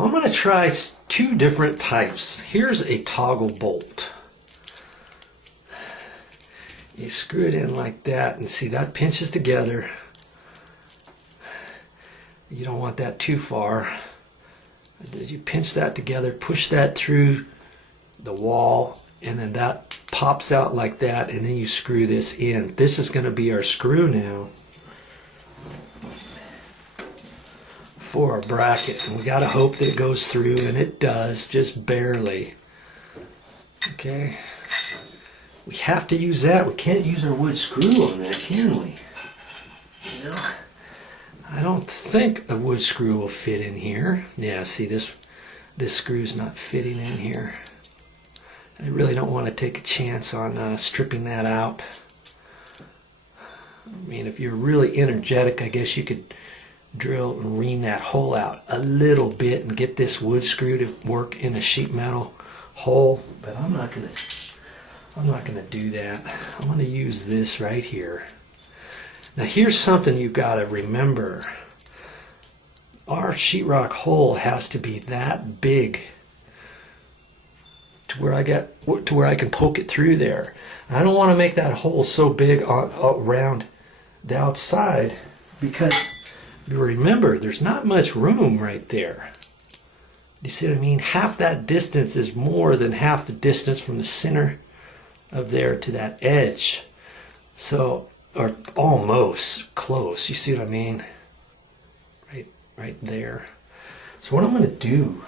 I'm going to try two different types. Here's a toggle bolt. You screw it in like that, and see that pinches together. You don't want that too far. You pinch that together, push that through the wall, and then that pops out like that, and then you screw this in. This is going to be our screw now for our bracket, and we got to hope that it goes through, and it does, just barely. Okay, we have to use that. We can't use our wood screw on that, can we? You know, I don't think a wood screw will fit in here. Yeah, see, this screw's not fitting in here. I really don't want to take a chance on stripping that out. I mean, if you're really energetic, I guess you could drill and ream that hole out a little bit and get this wood screw to work in a sheet metal hole. But I'm not gonna do that. I'm gonna use this right here. Now here's something you've got to remember. Our sheetrock hole has to be that big to where I can poke it through there. And I don't want to make that hole so big around the outside, because you remember there's not much room right there. You see what I mean? Half that distance is more than half the distance from the center of there to that edge. So, or almost close. You see what I mean? Right there. So what I'm going to do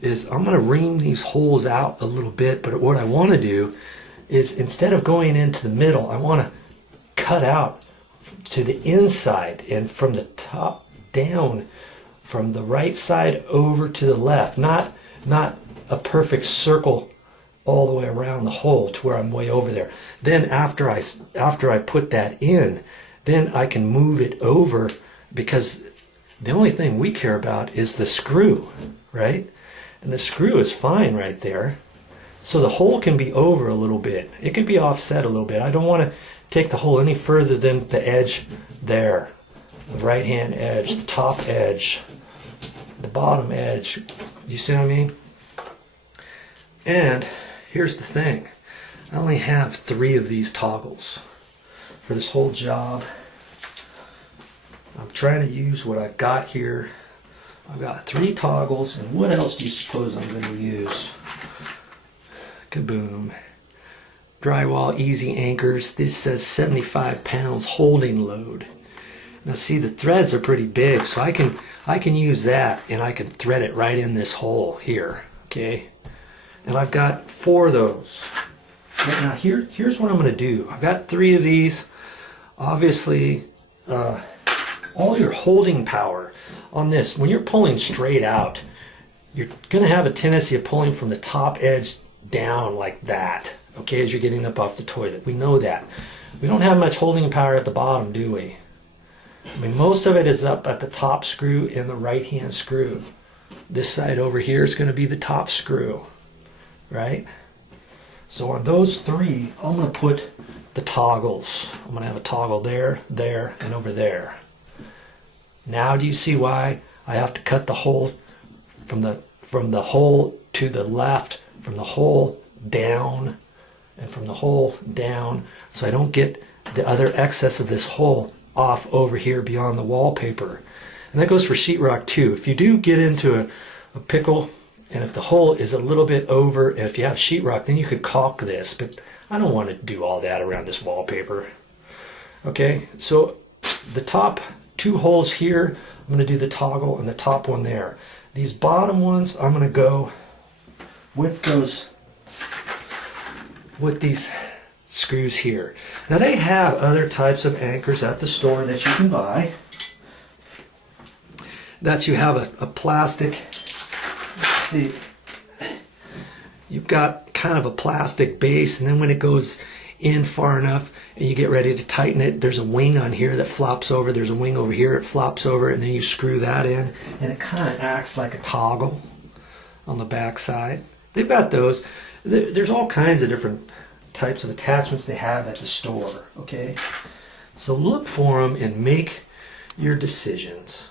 is I'm going to ream these holes out a little bit, but what I want to do is, instead of going into the middle, I want to cut out to the inside, and from the top down, from the right side over to the left, not a perfect circle all the way around the hole to where I'm way over there. Then after I put that in, then I can move it over, because the only thing we care about is the screw, right? And the screw is fine right there. So the hole can be over a little bit. It could be offset a little bit. I don't want to take the hole any further than the edge there. The right hand edge, the top edge, the bottom edge. You see what I mean? And here's the thing. I only have 3 of these toggles for this whole job. I'm trying to use what I've got here. I've got 3 toggles, and what else do you suppose I'm going to use? Kaboom. Drywall easy anchors. This says 75 pounds holding load. Now see, the threads are pretty big, so I can use that, and I can thread it right in this hole here. Okay, and I've got 4 of those. Now here's what I'm going to do. I've got 3 of these. Obviously, all your holding power on this, when you're pulling straight out, you're going to have a tendency of pulling from the top edge down like that, okay, as you're getting up off the toilet. We know that. We don't have much holding power at the bottom, do we? I mean, most of it is up at the top screw and the right hand screw. This side over here is going to be the top screw, right? So on those 3, I'm going to put the toggles. I'm going to have a toggle there, there, and over there. Now do you see why I have to cut the hole from the hole to the left, from the hole down, and from the hole down, so I don't get the other excess of this hole off over here beyond the wallpaper? And that goes for sheetrock too. If you do get into a pickle, and if the hole is a little bit over, and if you have sheetrock, then you could caulk this, but I don't want to do all that around this wallpaper. Okay, so the top 2 holes here, I'm going to do the toggle, and the top one there. These bottom ones, I'm going to go with these screws here. Now they have other types of anchors at the store that you can buy. That you have a plastic, let's see, you've got kind of a plastic base, and then when it goes in far enough and you get ready to tighten it, there's a wing on here that flops over, there's a wing over here, it flops over, and then you screw that in, and it kind of acts like a toggle on the back side. They've got those. There's all kinds of different types of attachments they have at the store, okay? So look for them and make your decisions.